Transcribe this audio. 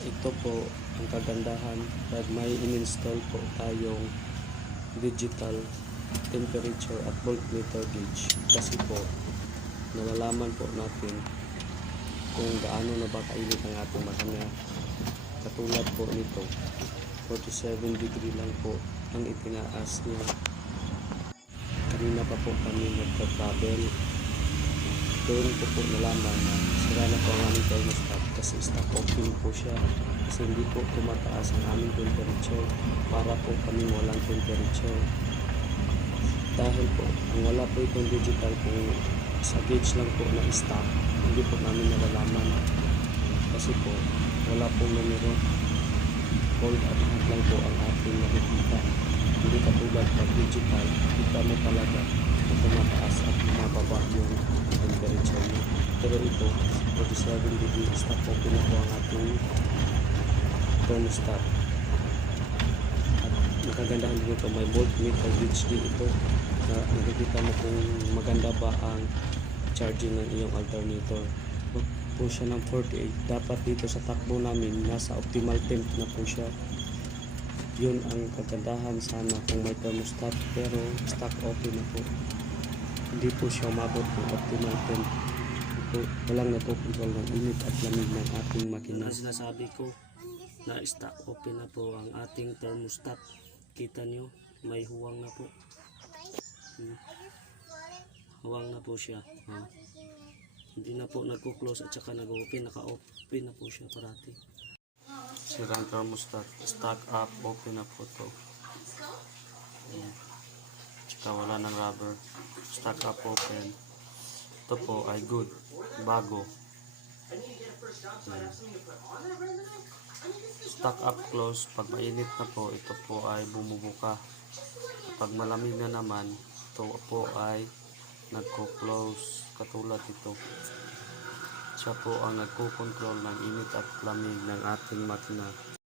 ito po ang kagandahan pag may in-install po tayong digital temperature at voltmeter gauge. Kasi po nalalaman po natin kung gaano na ba kainit ang ating makina katulad po nito 47 degree lang po ang itinaas niya. Kanina pa po kami nagpa-travel doon ko po nalaman na sira na po ang aming thermostat kasi stock open po siya. Kasi hindi po tumataas ang aming temperature para po kami walang temperature. Dahil po kung wala po itong digital kung sa gauge lang po na stock hindi po namin nalalaman. Kasi po wala pong numero. Cold at hot lang po ang ating nakikita. Hindi katulad pag digital kita mo talaga na tumataas at bumababa yung niya pero ito 47 degree stock open na po ang ating thermostat at nakagandahan din ito. May voltmeter gauge din ito. Na nakikita mo kung maganda ba ang charging ng iyong alternator. Huwag po siya ng 48 dapat dito sa takbo namin nasa optimal temp na po siya. Yun ang kagandahan. Sana kung may thermostat pero stock open na po hindi po siya umabot ng optimal temp. Walang nagkocontrol ng init at lamig ng ating makina. Sinasabi ko na stock open na po ang ating thermostat. Kita nyo may huwang na po. Hmm. huwang na po siya. Hmm. hindi na po nagko-close at saka nag-open naka-open na po siya parati sirang thermostat. Stock up open na po to. Hmm. Tsaka wala ng rubber. Stock up open. Ito po ay good. Bago. Stock up close. Pag mainit na po ito po ay bumubuka pag malamig na naman ito po ay nagko-close. Katulad ito. Siya po ang nagko-control ng init at lamig ng ating makina